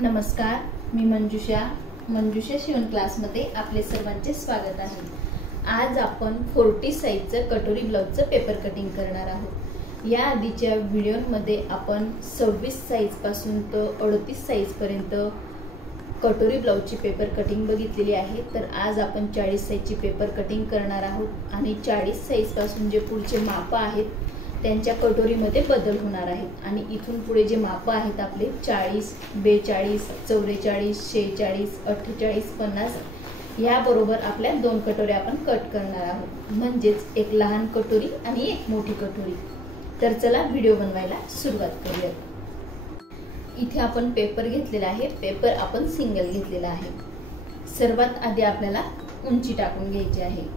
नमस्कार, मी मंजुषा शिवण क्लासमध्ये आपले सर्वांचे स्वागत आहे। आज आपण 40 साइजचं कटोरी ब्लाउजचं पेपर कटिंग करणार आहोत। या आधीच्या व्हिडिओमध्ये आपण 26 साइज पासून तर 38 साइज पर्यंत कटोरी ब्लाउजची पेपर कटिंग बघितलेली आहे। तर आज आपण 40 साइजची पेपर कटिंग करणार आहोत आणि 40 साइज पासून जे पुढचे माप आहेत त्यांच्या कटोरीमध्ये बदल होणार आहेत आणि इथून पुढे जे माप आहेत आपले 40, 42, 44, 46, 48, 50 या बरोबर आपल्या दोन कटोऱ्या आपण कट करणार आहोत, म्हणजेच एक लहान कटोरी आणि एक मोठी कटोरी। तर चला व्हिडिओ बनवायला सुरुवात करूया। इथे आपण पेपर घेतलेला आहे, पेपर आपण सिंगल घेतलेला आहे। सर्वात आधी आपल्याला उंची टाकून घ्यायची आहे।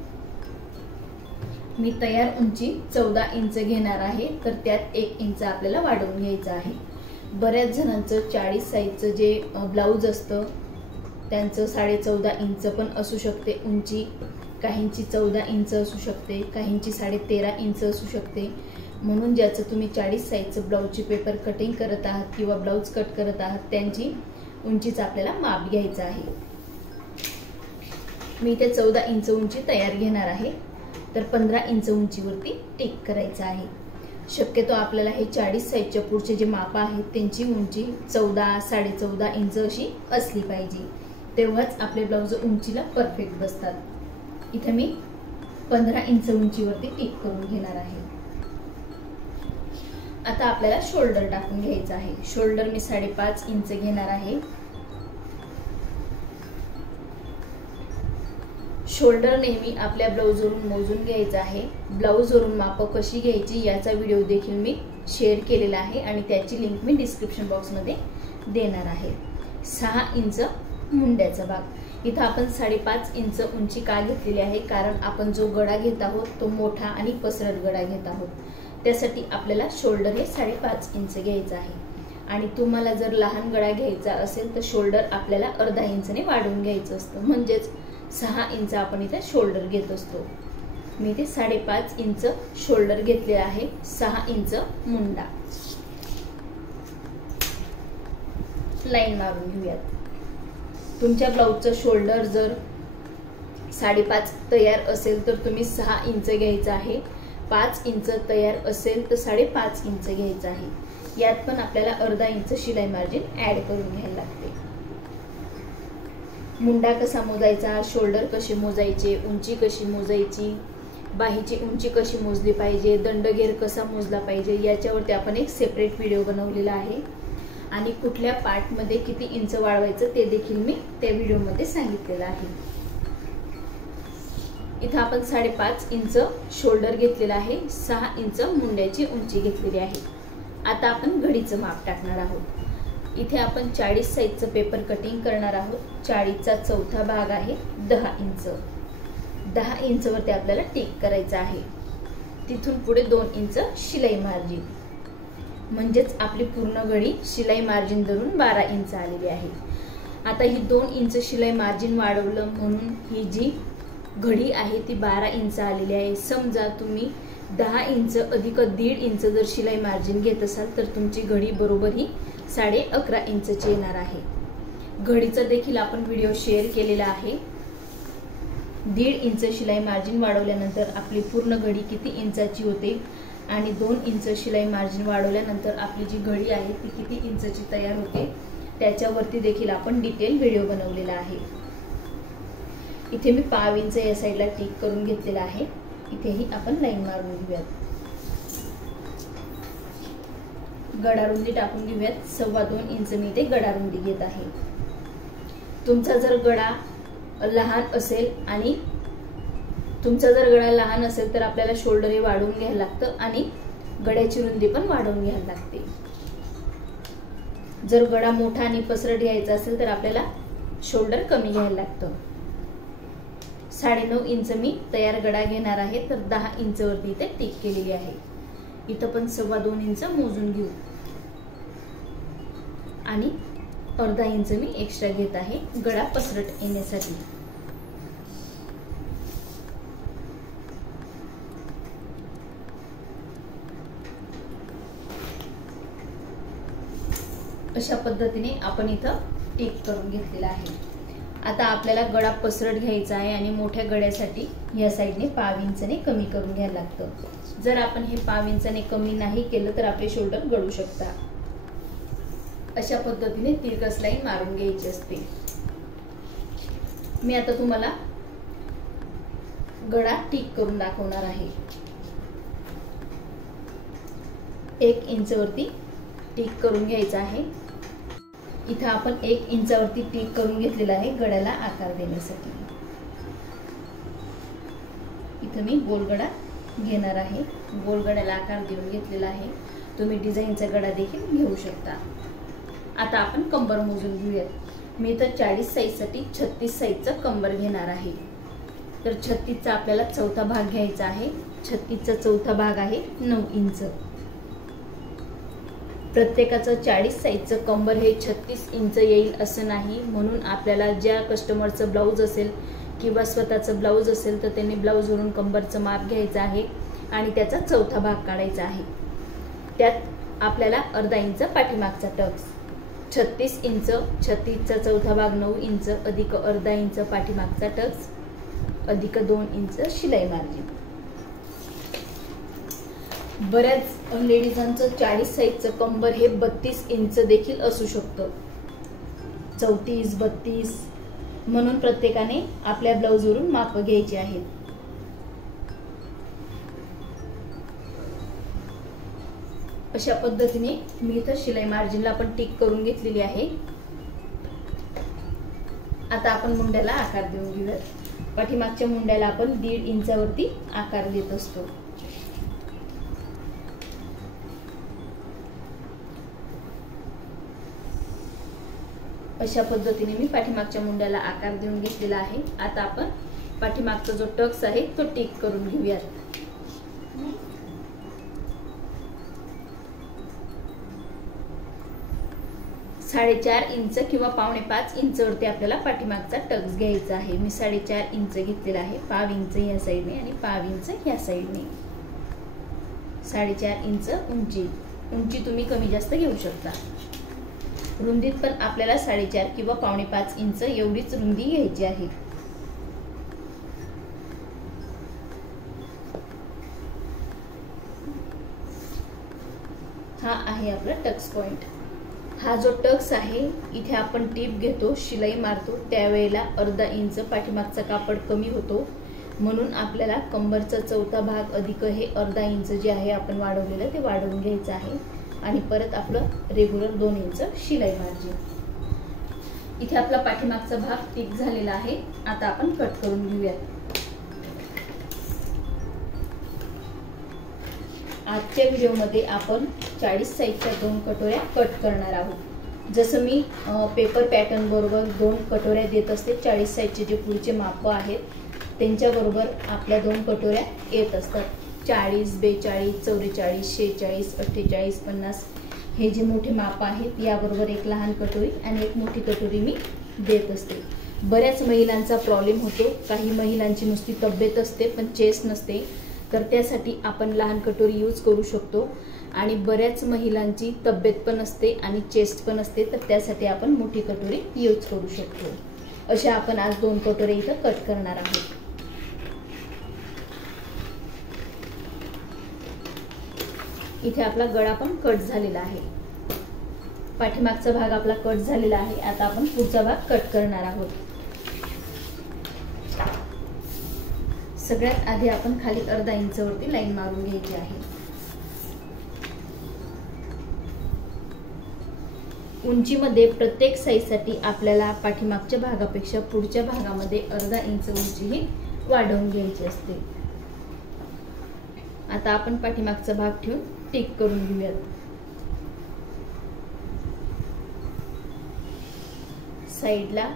मी तयार उंची 14 इंच घेणार आहे, तर त्यात 1 इंच आपल्याला वाढवून घ्यायचं आहे। बऱ्याच जणांचं 40 साइजचं जे ब्लाउज असतं त्यांचं 14.5 इंच पण असू शकते उंची, काहींची 14 इंच असू शकते, काहींची 13.5 इंच असू शकते। म्हणून ज्याचं तुम्ही 40 साइजचं ब्लाउजची पेपर कटिंग करत आहात किंवा ब्लाउज कट करत आहात त्यांची उंचीच आपल्याला माप घ्यायचं आहे। मी इथे 14 इंच उंची तयार घेणार आहे, तर 15 इंच उंचीवरती टिक करायचं आहे। शक्यतो आपल्याला हे 40 साइजच्या पुढचे जे माप आहेत त्यांची उंची 14, 14.5 इंच अशी असली पाहिजे, तेव्हाच आपले ब्लाउज उंचीला परफेक्ट बसतात। इथे मी 15 इंच उंचीवरती टिक करून घेणार आहे। आता आपल्याला शोल्डर टाकून घ्यायचा आहे। शोल्डर मी 5.5 इंच घेणार आहे। शोल्डर नेहमी आपल्या ब्लाउजवरून मोजून घ्यायचा आहे। ब्लाउजवरून माप कशी घ्यायची याचा व्हिडिओ देखील मी शेअर केलेला आहे आणि त्याची लिंक मी डिस्क्रिप्शन बॉक्समध्ये देणार आहे। 6 इंच मुंड्याचा भाग। इथं आपण 5.5 इंच उंची का घेतलेली आहे, कारण आपण जो गळा घेत आहोत तो मोठा आणि पसरट गळा घेत आहोत, त्यासाठी आपल्याला शोल्डर हे 5.5 इंच घ्यायचं आहे। आणि तुम्हाला जर लहान गळा घ्यायचा असेल तर शोल्डर आपल्याला अर्धा इंचने वाढवून घ्यायचं असतं, म्हणजेच 6 इंच आपण इथे शोल्डर घेत असतो। मी इथे 5.5 इंच शोल्डर घेतले आहे, 6 इंच मुंडा। लाईन मारून घेऊयात। तुमच्या ब्लाउजचं शोल्डर जर 5.5 तयार असेल तर तुम्ही 6 इंच घ्यायचं आहे, 5 इंच तयार असेल तर 5.5 इंच घ्यायचं आहे। यात पण आपल्याला अर्धा इंच शिलाई मार्जिन ऍड करून घ्यायला लागते। मुंडा कसा मोजायचा, शोल्डर कसे मोजायचे, उंची कशी मोजायची, बाहीची उंची कशी मोजली पाहिजे, दंडघेर कसा मोजला पाहिजे याच्यावरती आपण एक सेपरेट व्हिडिओ बनवलेला आहे आणि कुठल्या पार्टमध्ये किती इंच वाढवायचं ते देखील मी त्या व्हिडिओमध्ये सांगितलेलं आहे। इथं आपण 5.5 इंच शोल्डर घेतलेला आहे, 6 इंच मुंड्याची उंची घेतलेली आहे। आता आपण घडीचं माप टाकणार आहोत। इथे आपण 40 साइजचं पेपर कटिंग करणार आहोत। 40चा चौथा भाग आहे 10 इंच। 10 इंच वरती आपल्याला टिक करायचं आहे। तिथून पुढे 2 इंच शिलाई मार्जिन, म्हणजेच आपली पूर्ण घडी शिलाई मार्जिन धरून 12 इंच आलेली आहे। आता ही 2 इंच शिलाई मार्जिन वाढवलं म्हणून ही जी घडी आहे ती 12 इंच आलेली आहे। समजा तुम्ही 10 इंच अधिक 1.5 इंच जर शिलाई मार्जिन घेत असाल तर तुमची घडी बरोबर ही 11.5 इंचची येणार आहे। घडीचा देखील आपण व्हिडिओ शेअर केलेला आहे। 1.5 इंच शिलाई मार्जिन वाढवल्यानंतर आपली पूर्ण घडी किती इंचाची होते आणि 2 इंच शिलाई मार्जिन वाढवल्यानंतर आपली जी घडी आहे ती किती इंचची तयार होते त्याच्यावरती देखील आपण डिटेल व्हिडिओ बनवलेला आहे। इथे मी 1/2 इंच या साईडला टिक करून घेतलेला आहे। इथेही आपण लाईन मारून घेऊयात। गडारुंदी टाकून घेऊयात। 2.25 इंच मी इथे गडारुंदी घेत आहे। तुमचा जर गळा लहान असेल तर आपल्याला शोल्डर हे वाढवून घ्यायला लागतं आणि गड्याची रुंदी पण वाढवून घ्यायला लागते। जर गळा मोठा आणि पसरट घ्यायचा असेल तर आपल्याला शोल्डर कमी घ्यायला लागतं। 9.5 इंच मी तयार गडा घेणार आहे, तर 10 इंच वरती इथे टिक केलेली आहे। इथं पण 2.25 इंच मोजून घेऊ आणि अर्धा इंच मी एक्स्ट्रा घेत आहे गळा पसरट येण्यासाठी। अशा पद्धतीने आपण इथं टिक करून घेतलेला आहे। आता आपल्याला गळा पसरट घ्यायचा आहे आणि मोठ्या गळ्यासाठी या साईडने 5 इंचने कमी करून घ्यायला लागतं। जर आपण हे 5 इंचने कमी नाही केलं तर आपले शोल्डर गळू शकतात। अशा पद्धतीने तिरकस लाईन मारून घ्यायची असते। मी आता तुम्हाला गळा टिक करून दाखवणार आहे। 1 इंचवरती टिक करून घ्यायचा आहे। इथं आपण 1 इंचावरती टिक करून घेतलेला आहे गळ्याला आकार देण्यासाठी। इथं मी गोल गळा घेणार आहे। गोल गळ्याला आकार देऊन घेतलेला आहे। तुम्ही डिझाईनचा गळा देखील घेऊ शकता। आता आपण कंबर मोजून घेऊयात। मी इथं 40 साईजसाठी 36 साईजचा कंबर घेणार आहे। तर 36चा आपल्याला चौथा भाग घ्यायचा आहे। 36चा चौथा भाग आहे 9 इंच। प्रत्येकाचं 40 साईजचं कंबर हे 36 इंच येईल असं नाही, म्हणून आपल्याला ज्या कस्टमरचं ब्लाऊज असेल किंवा स्वतःचं ब्लाऊज असेल तर त्यांनी ब्लाऊजवरून कंबरचं माप घ्यायचं आहे आणि त्याचा चौथा भाग काढायचा आहे। त्यात आपल्याला अर्धा इंच पाठीमागचा टक्स, 36 इंच, 36चा चौथा भाग 9 इंच अधिक अर्धा इंच पाठीमागचा टक्स अधिक 2 इंच शिलाई मार्जिन। बऱ्याच लेडीजांचं 40 साईजचं कंबर हे 32 इंच देखील असू शकतं, 34, 32, म्हणून प्रत्येकाने आपल्या ब्लाऊजवरून माप घ्यायची आहेत। अशा पद्धतीने मी इथं शिलाई मार्जिनला पण टिक करून घेतलेली आहे। आता आपण मुंड्याला आकार देऊन घेऊयात। पाठीमागच्या मुंड्याला आपण 1.5 इंचावरती आकार देत असतो। अशा पद्धतीने मी पाठीमागच्या मुंड्याला आकार देऊन घेतलेला आहे। आता आपण पाठीमागचा जो टक्स आहे तो टिक करून घेऊयात। साडेचार इंच किंवा 4.5 इंचवरती आपल्याला पाठीमागचा टक्स घ्यायचा आहे। मी 4.5 इंच घेतलेला आहे। 5 इंच या साईडने आणि 5 इंच या साईडने। 4.5 इंच उंची तुम्ही कमी जास्त घेऊ शकता। रुंदीत पण आपल्याला 4.5 किंवा 4.5 इंच एवढीच रुंदी घ्यायची आहे। हा आहे आपला टक्स पॉइंट। हा जो टक्स आहे इथे आपण टीप घेतो, शिलाई मारतो, त्यावेळेला अर्धा इंच पाठीमागचा कापड कमी होतो, म्हणून आपल्याला कंबरचा चौथा भाग अधिक हे अर्धा इंच जे आहे आपण वाढवलेलं ते वाढवून घ्यायचं आहे आणि परत आपलं रेग्युलर 2 इंच शिलाई मार्जिन। इथे आपला पाठीमागचा भाग टिक झालेला आहे। आता आपण कट करून घेऊयात। आजच्या व्हिडिओमध्ये आपण 40 साईजच्या 2 कटोऱ्या कट करणार आहोत। जसं मी पेपर पॅटर्न बरोबर 2 कटोऱ्या देत असते, 40 साईजचे जे पुढचे माप आहेत त्यांच्याबरोबर आपल्या 2 कटोऱ्या येत असतात। 40, 42, 44, 46, 48, 50 हे जे मोठे माप आहेत याबरोबर एक लहान कटोरी आणि एक मोठी कटोरी मी देत असते। बऱ्याच महिलांचा प्रॉब्लेम होतो, काही महिलांची नुसती तब्येत असते पण चेस्ट नसते, तर त्यासाठी आपण लहान कटोरी यूज करू शकतो। आणि बऱ्याच महिलांची तब्येत पण असते आणि चेस्ट पण असते, तर त्यासाठी आपण मोठी कटोरी यूज करू शकतो। अशा आपण आज 2 कटोरे इथं कट करणार आहोत। इथे आपला गळा पण कट झालेला आहे। पाठीमागचा भाग आपला कट झालेला आहे। आता आपण पुढचा भाग कट करणार आहोत। सगळ्यात आधी आपण खाली अर्धा इंचवरती लाईन मारून घ्यायची आहे। उंचीमध्ये प्रत्येक साईजसाठी आपल्याला पाठीमागच्या भागापेक्षा पुढच्या भागामध्ये अर्धा इंच उंची ही वाढवून घ्यायची असते। आता आपण पाठीमागचा भाग ठेवून टिक करून घेऊयात। साईडला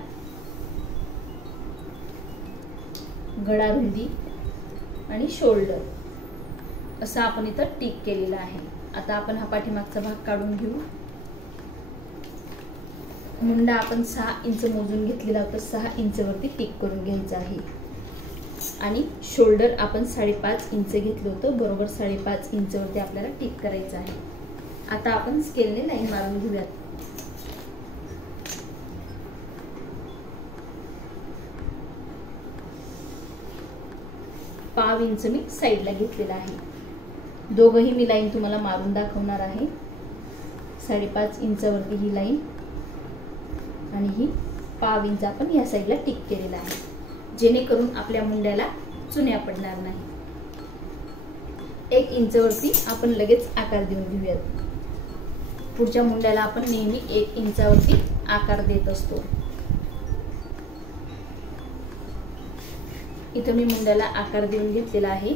गळा रुंदी आणि शोल्डर असं आपण इथं टिक केलेला आहे। आता आपण हा पाठीमागचा भाग काढून घेऊ। मुंडा आपण 6 इंच मोजून घेतलेला होता, 6 इंचवरती टिक करून घ्यायचा आहे आणि शोल्डर आपण 5.5 इंच घेतलं होतं, बरोबर 5.5 इंचवरती आपल्याला टिक करायचं आहे। आता आपण स्केलने लाईन मारून घेऊयात। पाव इंच मी साईडला घेतलेला आहे। दोघंही मी लाईन तुम्हाला मारून दाखवणार आहे। 5.5 इंचावरती ही लाईन आणि ही पाव इंच आपण या साईडला टिक केलेला आहे, जेणेकरून आपल्या मुंड्याला चुन्या पडणार नाही। 1 इंचावरती आपण लगेच आकार देऊन घेऊयात। पुढच्या मुंड्याला आपण नेहमी 1 इंचावरती आकार देत असतो। इथं मी मुंड्याला आकार देऊन घेतलेला आहे।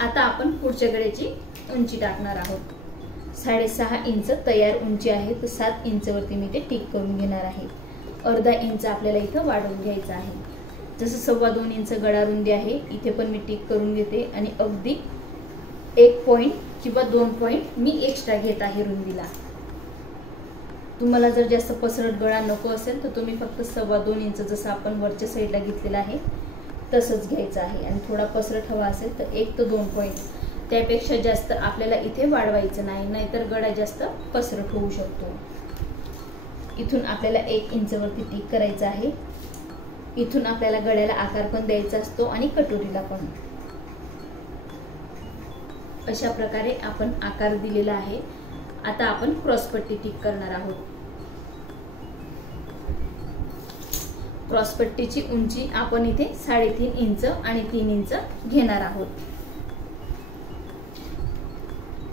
आता आपण पुढच्या गळ्याची उंची टाकणार आहोत। 6.5 इंच तयार उंची आहे, तर 7 इंचवरती मी ते टिक करून घेणार आहे। अर्धा इंच आपल्याला इथं वाढवून घ्यायचं आहे। जसं 2.25 इंच गळा रुंदी आहे, इथे पण मी टिक करून घेते आणि अगदी 1 पॉइंट किंवा 2 पॉइंट मी एक्स्ट्रा घेत आहे रुंदीला। तुम्हाला जर जास्त पसरट गळा नको असेल तर तुम्ही फक्त 2.25 इंच जसं आपण वरच्या साईडला घेतलेला आहे तसंच घ्यायचं आहे, आणि थोडा पसरट हवा असेल तर 1 ते 2 पॉइंट, त्यापेक्षा जास्त आपल्याला इथे वाढवायचं नाही, नाहीतर गळा जास्त पसरट होऊ शकतो। इथून आपल्याला 1 इंचवरती टिक करायचं आहे। इथून आपल्याला गळ्याला आकार पण द्यायचा असतो आणि कटोरीला पण। अशा प्रकारे आपण आकार दिलेला आहे। आता आपण क्रॉसपट्टी टिक करणार आहोत। क्रॉसपट्टीची उंची आपण इथे 3.5 इंच आणि 3 इंच घेणार आहोत।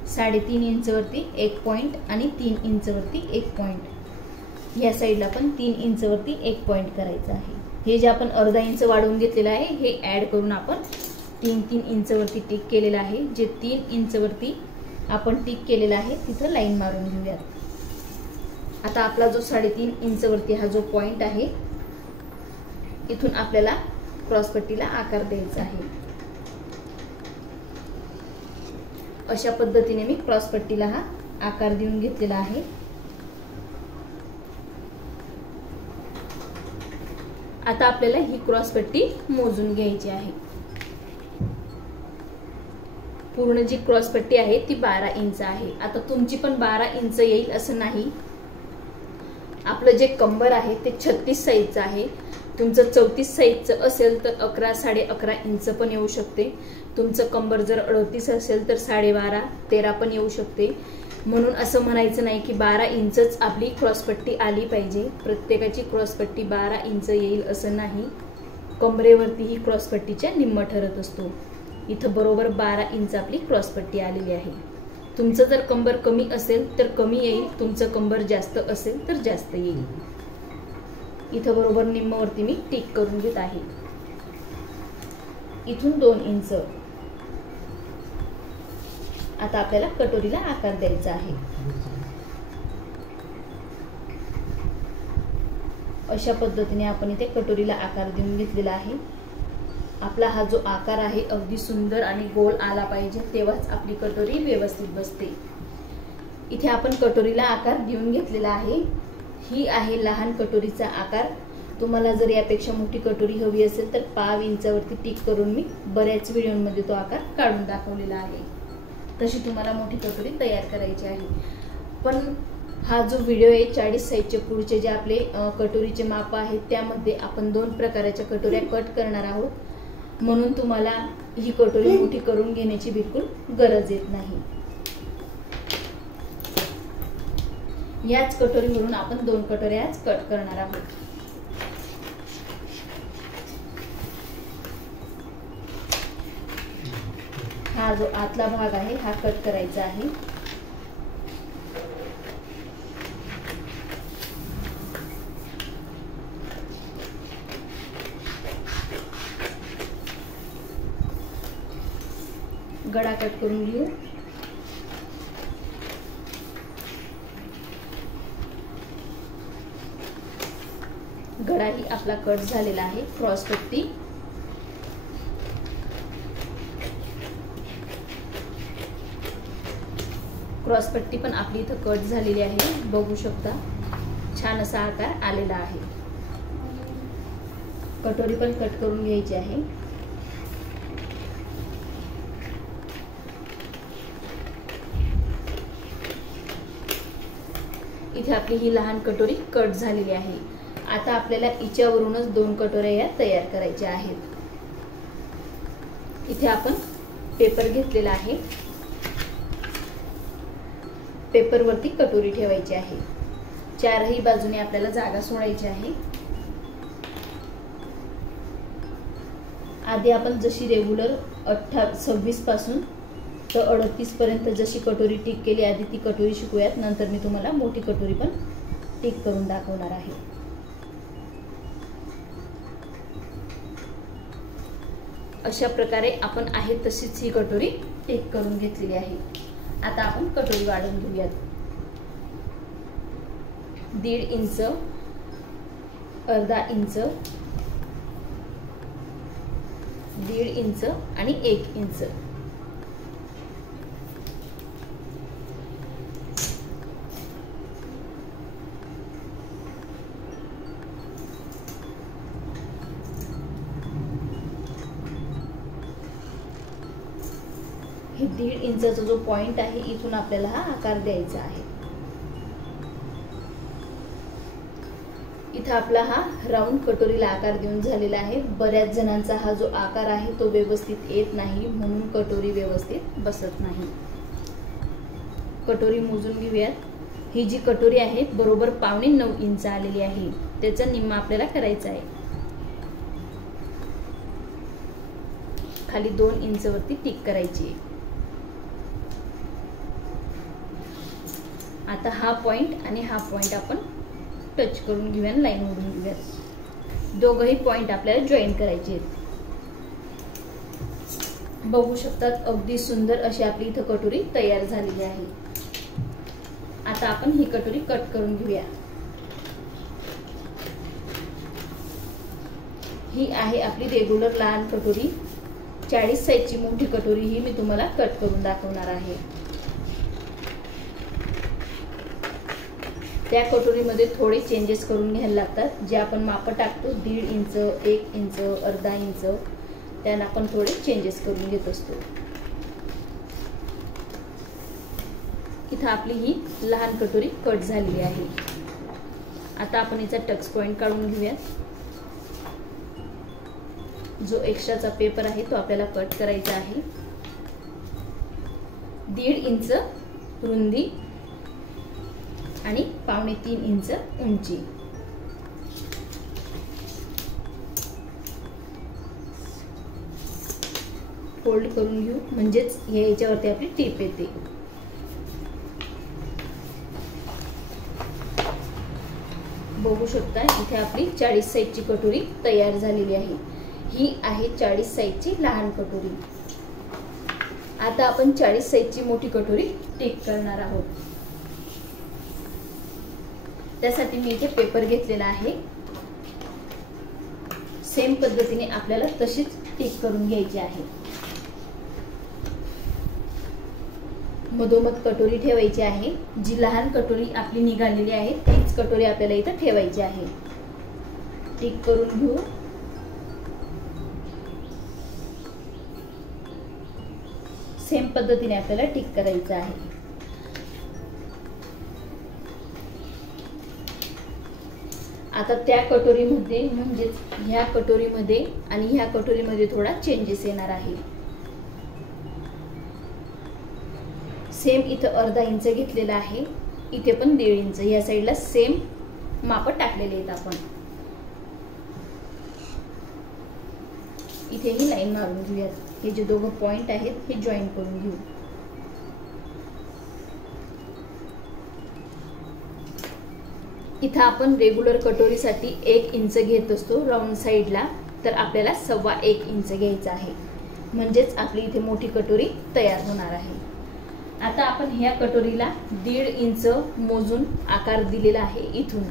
3.5 इंचवरती 1 पॉइंट आणि 3 इंचवरती 1 पॉइंट। या साईडला पण 3 इंचवरती 1 पॉइंट करायचं आहे। हे जे आपण अर्धा इंच वाढवून घेतलेलं आहे हे ऍड करून आपण 3 इंचवरती टिक केलेलं आहे। जे 3 इंचवरती आपण टिक केलेला आहे तिथं लाईन मारून घेऊयात। आता आपला जो 3.5 इंचवरती हा जो पॉइंट आहे, इथून आपल्याला क्रॉसपट्टीला आकार द्यायचा आहे। अशा पद्धतीने मी क्रॉसपट्टीला हा आकार देऊन घेतलेला आहे। आता आपल्याला ही क्रॉसपट्टी मोजून घ्यायची आहे। पूर्ण जी क्रॉसपट्टी आहे ती 12 इंच आहे। आता तुमची पण 12 इंच येईल असं नाही। आपलं जे कंबर आहे ते 36 साईजचं आहे। तुमचं 34 साईजचं असेल तर 11, 11.5 इंच पण येऊ शकते। तुमचं कंबर जर 38 असेल तर 12.5, 13 पण येऊ शकते। म्हणून असं म्हणायचं नाही की 12 इंचच आपली क्रॉसपट्टी आली पाहिजे। प्रत्येकाची क्रॉसपट्टी 12 इंच येईल असं नाही। कमरेवरती ही क्रॉसपट्टीच्या निम्म ठरत असतो। इथं बरोबर 12 इंच आपली क्रॉसपट्टी आलेली आहे। तुमचं जर कंबर कमी असेल तर कमी येईल, तुमचं कंबर जास्त असेल तर जास्त येईल। इथं बरोबर निम्मवरती मी टिक करून घेत आहे। इथून 2 इंच। आता आपल्याला कटोरीला आकार द्यायचा आहे। अशा पद्धतीने आपण इथे कटोरीला आकार देऊन घेतलेला आहे। आपला हा जो आकार आहे अगदी सुंदर आणि गोल आला पाहिजे, तेव्हाच आपली कटोरी व्यवस्थित बसते। इथे आपण कटोरीला आकार देऊन घेतलेला आहे। ही आहे लहान कटोरीचा आकार। तुम्हाला जर यापेक्षा मोठी कटोरी हवी असेल तर 1/2 इंचावरती टिक करून मी बऱ्याच व्हिडिओमध्ये तो आकार काढून दाखवलेला आहे। तशी तुम्हाला मोठी कटोरी तयार करायची आहे। पण हा जो व्हिडिओ आहे 40 साईजचे पुढचे जे आपले कटोरीचे माप आहेत त्यामध्ये आपण 2 प्रकारच्या कटोऱ्या कट करणार आहोत, म्हणून तुम्हाला ही कटोरी मोठी करून घेण्याची बिलकुल गरज येत नाही। याच कटोरीवरून आपण 2 कटोऱ्या आज कट करणार आहोत। हा जो आतला भाग आहे हा कट करायचा आहे। गळा कट करून घेऊ। गळाही आपला कट झालेला आहे। क्रॉसपट्टी पण आपली इथं कट झालेली आहे, बघू शकता। छान असा आकार आलेला आहे। कटोरी पण कट करून घ्यायची आहे। इथे आपली ही लहान कटोरी कट झालेली आहे। आता आपल्याला हिच्यावरूनच 2 कटोऱ्या या तयार करायच्या आहेत। इथे आपण पेपर घेतलेला आहे, पेपरवरती कटोरी ठेवायची आहे। चारही बाजूने आपल्याला जागा सोडायची आहे। आधी आपण जशी रेग्युलर 26 पासून तर 38 पर्यंत जशी कटोरी टिक केली, आधी ती कटोरी शिकूयात, नंतर मी तुम्हाला मोठी कटोरी पण टिक करून दाखवणार आहे। अशा प्रकारे आपण आहे तशीच ही कटोरी टिक करून घेतलेली आहे। आता आपण कटोरी वाढवून घेऊयात। 1.5 इंच, अर्धा इंच, 1.5 इंच आणि 1 इंच। हे 1.5 इंचाचा जो पॉइंट आहे, इथून आपल्याला हा आकार द्यायचा आहे। इथं आपला हा राऊंड कटोरीला आकार देऊन झालेला आहे। बऱ्याच जणांचा हा जो आकार आहे तो व्यवस्थित येत नाही, म्हणून कटोरी व्यवस्थित बसत नाही। कटोरी मोजून घेऊयात। ही जी कटोरी आहे बरोबर 9.25 इंच आलेली आहे, त्याचा निम्मा आपल्याला करायचा आहे। खाली 2 इंच वरती टिक करायची आहे। आता हा पॉइंट आणि हा पॉइंट आपण टच करून घेऊया, लाईन ओढून घेऊया। दोघही पॉइंट आपल्याला जॉईन करायचे आहेत। बघू शकतात अगदी सुंदर अशी आपली इथं कटोरी तयार झालेली आहे। आता आपण ही कटोरी कट करून घेऊया। ही आहे आपली रेग्युलर लहान कटोरी। 40 साईजची मोठी कटोरी ही मी तुम्हाला कट करून दाखवणार आहे। त्या कटोरीमध्ये थोडे चेंजेस करून घ्यायला लागतात। जे आपण माप टाकतो 1.5 इंच, 1 इंच, अर्धा इंच, त्यांना आपण थोडे चेंजेस करून घेत असतो। इथं आपली ही लहान कटोरी कट झालेली आहे। आता आपण याचा टक्स पॉइंट काढून घेऊया। जो एक्स्ट्राचा पेपर आहे तो आपल्याला कट करायचा आहे। 1.5 इंच रुंदी आणि 2.25 इंच उंची। फोल्ड करून घेऊ, म्हणजेच याच्यावरती आपली टीप येते। बघू शकता इथे आपली 40 साईजची कटोरी तयार झालेली आहे। ही आहे 40 साईजची लहान कटोरी। आता आपण 40 साईजची मोठी कटोरी टिक करणार आहोत। त्यासाठी मी इथे पेपर घेतलेला आहे। सेम पद्धतीने आपल्याला तशीच टिक करून घ्यायची आहे। मधोमध कटोरी ठेवायची आहे। जी लहान कटोरी आपली निघालेली आहे तीच कटोरी आपल्याला इथे ठेवायची आहे। टिक करून घेऊ। सेम पद्धतीने आपल्याला टिक करायचं आहे। आता त्या कटोरीमध्ये म्हणजेच ह्या कटोरीमध्ये आणि ह्या कटोरीमध्ये थोडा चेंजेस येणार आहे। सेम इथं अर्धा इंच घेतलेला आहे, इथे पण 1.5 इंच, या साईडला सेम माप टाकलेले आहेत आपण। इथे ही लाईन मारून घेऊयात। हे जे दोघं पॉइंट आहेत हे जॉईन करून घेऊ। इथं आपण रेग्युलर कटोरीसाठी 1 इंच घेत असतो राऊंड साईडला, तर आपल्याला 1.25 इंच घ्यायचा आहे, म्हणजेच आपली इथे मोठी कटोरी तयार होणार आहे। आता आपण ह्या कटोरीला 1.5 इंच मोजून आकार दिलेला आहे इथून,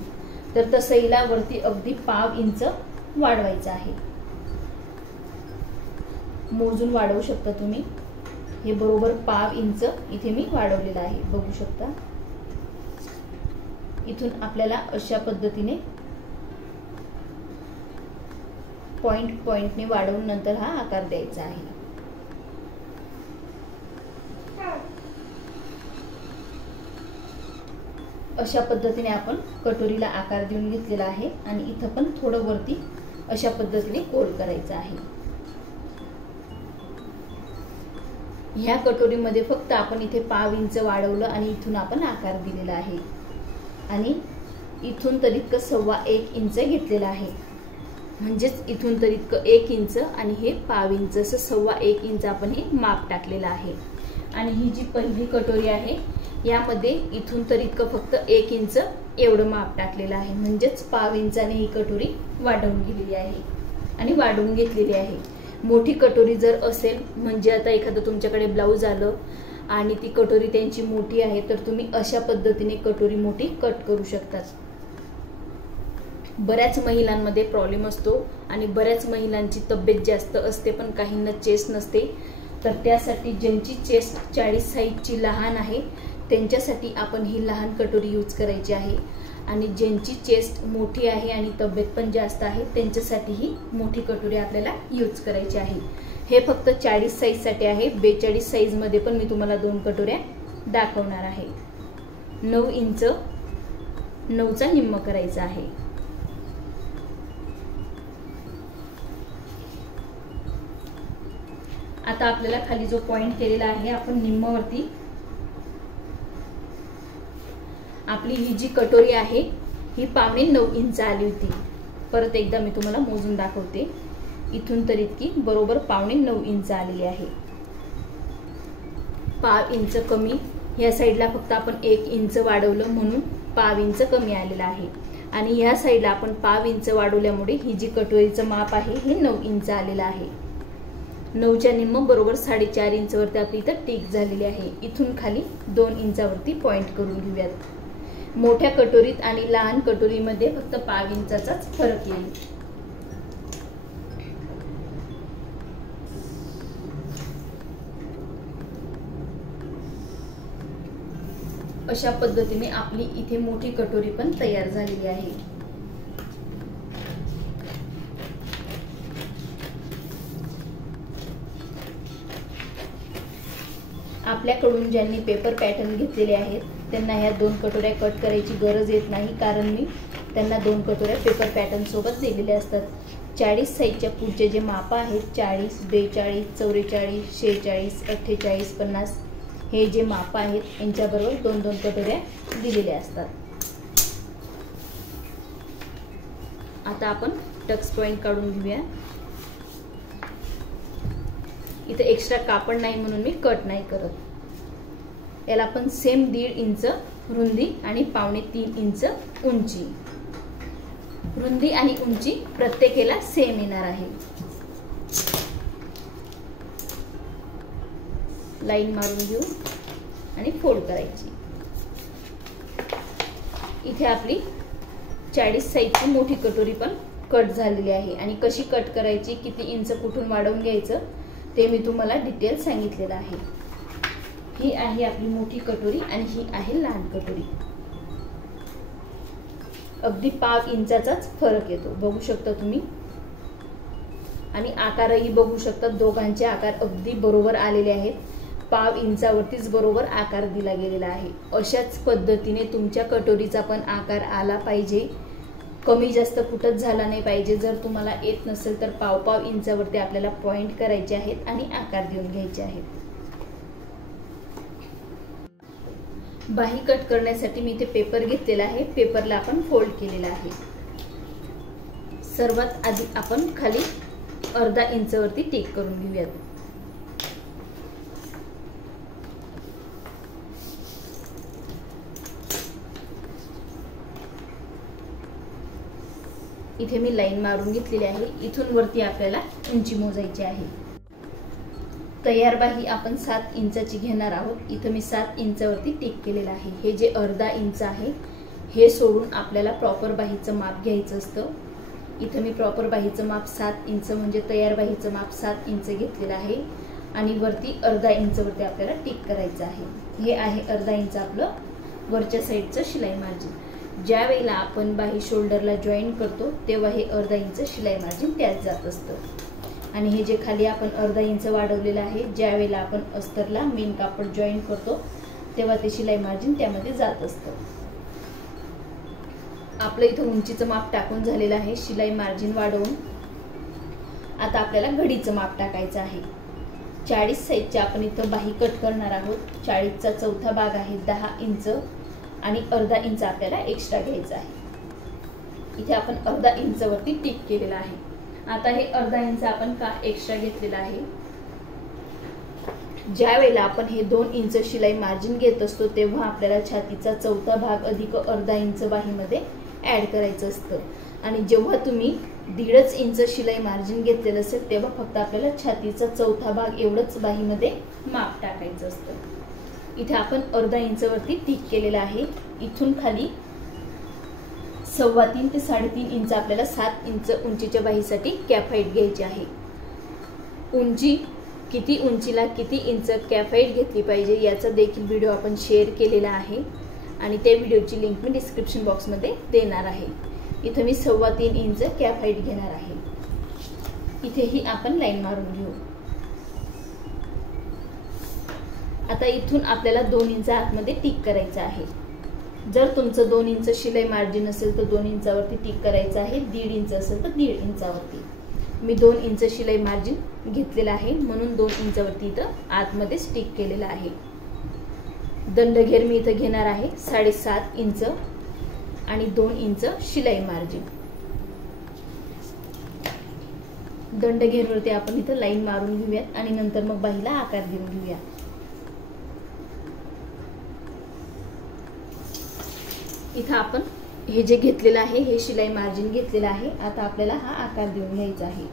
तर तसं हिला वरती अगदी 1/2 इंच वाढवायचा आहे। मोजून वाढवू शकता तुम्ही। हे बरोबर 1/2 इंच इथे मी वाढवलेला आहे, बघू शकता। इथून आपल्याला अशा पद्धतीने पॉइंटने वाढवून नंतर हा आकार द्यायचा आहे। अशा पद्धतीने आपण कटोरीला आकार देऊन घेतलेला आहे आणि इथं पण थोडं वरती अशा पद्धतीने कोड करायचं आहे। ह्या कटोरीमध्ये फक्त आपण इथे पाव इंच वाढवलं आणि इथून आपण आकार दिलेला आहे आणि इथून तर इतकं 1.25 इंच घेतलेला आहे, म्हणजेच इथून तर इतकं 1 इंच आणि हे पाव इंच असं 1.25 इंच आपण हे माप टाकलेलं आहे। आणि ही जी पहिली कटोरी आहे यामध्ये इथून तर इतकं फक्त 1 इंच एवढं माप टाकलेलं आहे, म्हणजेच पाव इंचाने ही कटोरी वाढवून गेलेली आहे आणि वाढवून घेतलेली आहे। मोठी कटोरी जर असेल, म्हणजे आता एखादं तुमच्याकडे ब्लाऊज आलं आणि ती कटोरी त्यांची मोठी आहे, तर तुम्ही अशा पद्धतीने कटोरी मोठी कट करू शकता। बऱ्याच महिलांमध्ये प्रॉब्लेम असतो आणि बऱ्याच महिलांची तब्येत जास्त असते पण काहींना चेस्ट नसते, तर त्यासाठी ज्यांची चेस्ट 40 साईजची लहान आहे त्यांच्यासाठी आपण ही लहान कटोरी यूज करायची आहे आणि ज्यांची चेस्ट मोठी आहे आणि तब्येत पण जास्त आहे त्यांच्यासाठी ही मोठी कटोरी आपल्याला यूज करायची आहे। हे फक्त 40 साईजसाठी आहे। 42 साईजमध्ये पण मी तुम्हाला 2 कटोऱ्या दाखवणार आहे। 9 इंच 9चा निम्म करायचा आहे। आता आपल्याला खाली जो पॉइंट केलेला आहे आपण निम्मवरती आपली ही जी कटोरी आहे ही 9.25 इंच आली होती। परत एकदा मी तुम्हाला मोजून दाखवते, इथून तर इतकी बरोबर 9.25 इंच आलेली आहे। पाव इंच कमी, या साईडला फक्त आपण 1 इंच वाढवलं म्हणून पाव इंच कमी आलेला आहे आणि या साईडला आपण पाव इंच वाढवल्यामुळे ही जी कटोरीचं माप आहे हे 9 इंच आलेलं आहे। 9च्या निम्म बरोबर 4.5 इंचवरती आपली इथं टिक झालेली आहे। इथून खाली 2 इंचावरती पॉइंट करून घेऊयात। मोठ्या कटोरीत आणि लहान कटोरीमध्ये फक्त पाव इंचाचाच फरक येईल। अशा पद्धतीने आपली इथे मोठी कटोरी पण तयार झालेली आहे। आपल्याकडून ज्यांनी पेपर पॅटर्न घेतलेले आहेत त्यांना ह्या 2 कटोऱ्या कट करायची गरज येत नाही, कारण मी त्यांना 2 कटोऱ्या पेपर पॅटर्न सोबत दिलेले असतात। 40 साईजच्या पुढचे जे माप आहेत 40, 42, 44, 46, 48, 50 हे जे माप आहेत यांच्याबरोबर 2-2 कटोऱ्या दिलेल्या असतात। आता आपण टक्स पॉइंट काढून घेऊया। इथे एक्स्ट्रा कापड नाही म्हणून मी कट नाही करत। याला आपण सेम 1.5 इंच रुंदी आणि 2.25 इंच उंची, रुंदी आणि उंची प्रत्येकाला सेम येणार आहे। लाईन मारून घेऊ आणि फोल्ड करायची। इथे आपली 40 साईजची मोठी कटोरी पण कट झालेली आहे आणि कशी कट करायची, किती इंच कुठून वाढवून घ्यायचं ते मी तुम्हाला डिटेल सांगितलेलं आहे। ही आहे आपली मोठी कटोरी आणि ही आहे लहान कटोरी। अगदी पाव इंचाचाच फरक येतो, बघू शकता तुम्ही, आणि आकारही बघू शकता। दोघांचे आकार अगदी बरोबर आलेले आहेत। पाव इंचावरतीच बरोबर आकार दिला गेलेला आहे। अशाच पद्धतीने तुमच्या कटोरीचा पण आकार आला पाहिजे, कमी जास्त कुठंच झाला नाही पाहिजे। जर तुम्हाला येत नसेल तर पाव इंचावरती आपल्याला पॉइंट करायचे आहेत आणि आकार देऊन घ्यायचे आहेत। बाही कट करण्यासाठी मी इथे पेपर घेतलेला आहे, पेपरला आपण फोल्ड केलेला आहे। सर्वात आधी आपण खाली अर्धा इंचवरती टिक करून घेऊयात। इथे मी लाईन मारून घेतलेली आहे। इथून वरती आपल्याला उंची मोजायची आहे। तयार बाही आपण 7 इंचाची घेणार आहोत। इथे मी 7 इंचावरती टिक केलेला आहे। हे जे अर्धा इंच आहे हे सोडून आपल्याला प्रॉपर बाहीचं माप घ्यायचं असतं। इथे मी प्रॉपर बाहीचं माप 7 इंच म्हणजे तयार बाहीचं माप 7 इंच घेतलेलं आहे आणि वरती अर्धा इंचवरती आपल्याला टिक करायचं आहे। हे आहे अर्धा इंच आपलं वरच्या साईडचं शिलाई मार्जिन। ज्या वेळेला आपण बाही शोल्डरला जॉईन करतो तेव्हा हे अर्धा इंच शिलाई मार्जिन त्यात जात असतं आणि हे जे खाली आपण अर्धा इंच वाढवलेलं आहे ज्या वेळेला आपण अस्तरला मेन कापड जॉईन करतो तेव्हा ते शिलाई मार्जिन त्यामध्ये जात असतं। आपलं इथं उंचीचं माप टाकून झालेलं आहे, शिलाई मार्जिन वाढवून। आता आपल्याला घडीचं माप टाकायचं आहे। 40 साईजच्या आपण इथं बाही कट करणार आहोत। 40चा चौथा भाग आहे 10 इंच आणि अर्धा इंच आपल्याला एक्स्ट्रा घ्यायचा आहे। इथे आपण अर्धा इंच वरती टिक केलेला आहे। आता हे अर्धा इंच आपण का एक्स्ट्रा घेतलेला आहे, ज्या वेळेला आपण हे 2 इंच शिलाई मार्जिन घेत असतो तेव्हा आपल्याला छातीचा चौथा भाग अधिक अर्धा इंच बाहीमध्ये ऍड करायचं असतं आणि जेव्हा तुम्ही 1.5 इंच शिलाई मार्जिन घेतलेलं असेल तेव्हा फक्त आपल्याला छातीचा चौथा भाग एवढंच बाहीमध्ये माप टाकायचं असतं। इथे आपण अर्धा इंच वरती टिक केलेला आहे। इथून खाली 3.25 ते 3.5 इंच आपल्याला 7 इंच उंचीच्या बाहीसाठी कॅप हाईट घ्यायची आहे। उंची किती उंचीला किती इंच कॅप हाईट घेतली पाहिजे याचा देखील व्हिडिओ आपण शेअर केलेला आहे आणि त्या व्हिडिओची लिंक मी डिस्क्रिप्शन बॉक्समध्ये देणार आहे। इथे मी 3.25 इंच कॅप हाईट घेणार आहे। इथेही आपण लाईन मारून घेऊ। आता इथून आपल्याला 2 इंच आतमध्ये टिक करायचं आहे। जर तुमचं 2 इंच शिलाई मार्जिन असेल तर 2 इंचावरती टिक करायचं आहे, 1.5 इंच असेल तर 1.5 इंचावरती। मी 2 इंच शिलाई मार्जिन घेतलेला आहे म्हणून 2 इंचावरती इथं आतमध्ये स्टिक केलेला आहे। दंडघेर मी इथं घेणार आहे 7.5 इंच आणि 2 इंच शिलाई मार्जिन। दंडघेरवरती आपण इथं लाईन मारून घेऊयात आणि नंतर मग बाहीला आकार देऊन घेऊया। इथं आपण हे जे घेतलेलं आहे हे शिलाई मार्जिन घेतलेलं आहे। आता आपल्याला हा आकार देऊन घ्यायचा आहे।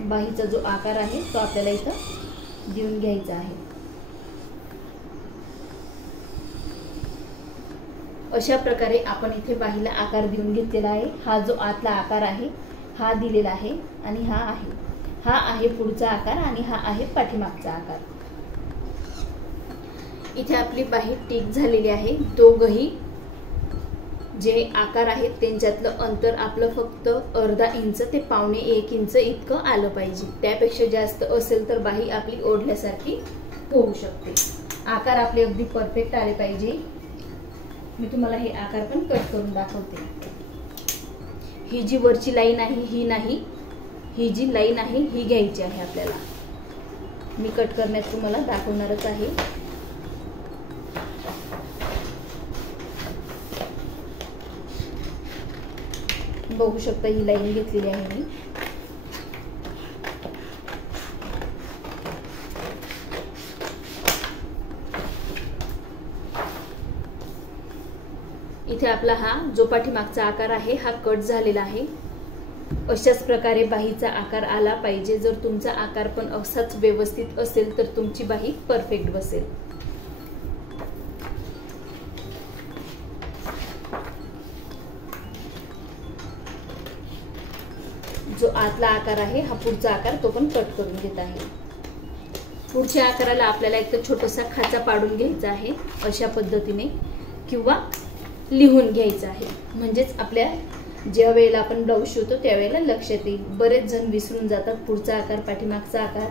बाहीचा जो आकार आहे तो आपल्याला इथं देऊन घ्यायचा आहे। अशा प्रकारे आपण इथे बाहीला आकार देऊन घेतलेला आहे। हा जो आतला आकार आहे हा दिलेला आहे आणि हा आहे पुढचा आकार आणि हा आहे पाठीमागचा आकार। इथे आपली बाही टिक झालेली आहे। दोघही जे आकार आहेत त्यांच्यातलं अंतर आपलं फक्त अर्धा इंच ते 1.25 इंच इतकं आलं पाहिजे। त्यापेक्षा जास्त असेल तर बाही आपली ओढल्यासारखी होऊ शकते। आकार आपले अगदी परफेक्ट आले पाहिजे। मी तुम्हाला हे आकार पण कट करून दाखवते। ही जी वरची लाईन आहे ही नाही, ही जी लाईन आहे ही घ्यायची आहे आपल्याला। मी कट करण्यात तुम्हाला दाखवणारच आहे। बघू शकता ही लाईन घेतलेली आहे मी। इथे आपला हा जो पाठीमागचा आकार आहे हा कट झालेला आहे। अशाच प्रकारे बाहीचा आकार आला पाहिजे। जर तुमचा आकार पण असाच व्यवस्थित असेल तर तुमची बाही परफेक्ट बसेल। जो आतला आकार आहे हा पुढचा आकार तो पण कट करून घेत आहे। पुढच्या आकाराला आपल्याला एक तर छोटासा खाचा पाडून घ्यायचा आहे अशा पद्धतीने किंवा लिहून घ्यायचा आहे, म्हणजेच आपल्या ज्या वेळेला आपण ब्लाऊज शिवतो त्यावेळेला लक्षात येईल। बरेच जण विसरून जातात पुढचा आकार पाठीमागचा आकार।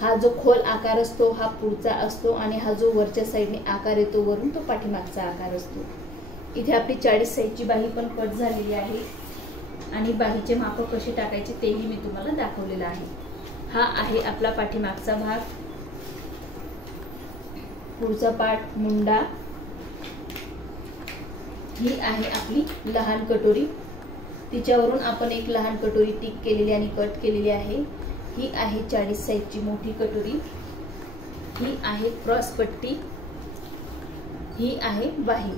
हा जो खोल आकार असतो हा पुढचा असतो आणि हा जो वरच्या साईडने आकार येतो वरून तो पाठीमागचा आकार असतो। इथे आपली 40 साईजची बाही पण कट झालेली आहे आणि बाहीचे माप कसे टाकायचे तेही मी तुम्हाला दाखवलेलं आहे। हा आहे आपला पाठीमागचा भाग, पुढचा पाठ, मुंडा। ही आहे आपली लहान कटोरी, तिच्यावरून आपण एक लहान कटोरी टिक केलेली आणि कट केलेली आहे। ही आहे 40 साईजची मोठी कटोरी। ही आहे क्रॉस पट्टी, ही आहे बाही।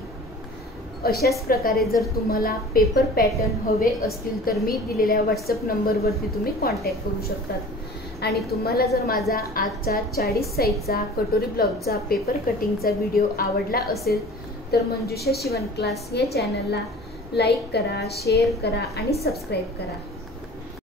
अशाच प्रकारे जर तुम्हाला पेपर पॅटर्न हवे असतील तर मी दिलेल्या व्हॉट्सअप नंबरवरती तुम्ही कॉन्टॅक्ट करू शकतात। आणि तुम्हाला जर माझा आजचा 40 साईजचा कटोरी ब्लाउजचा पेपर कटिंगचा व्हिडिओ आवडला असेल तर मंजुषा शिवण क्लास या चॅनलला लाईक करा, शेअर करा आणि सबस्क्राईब करा।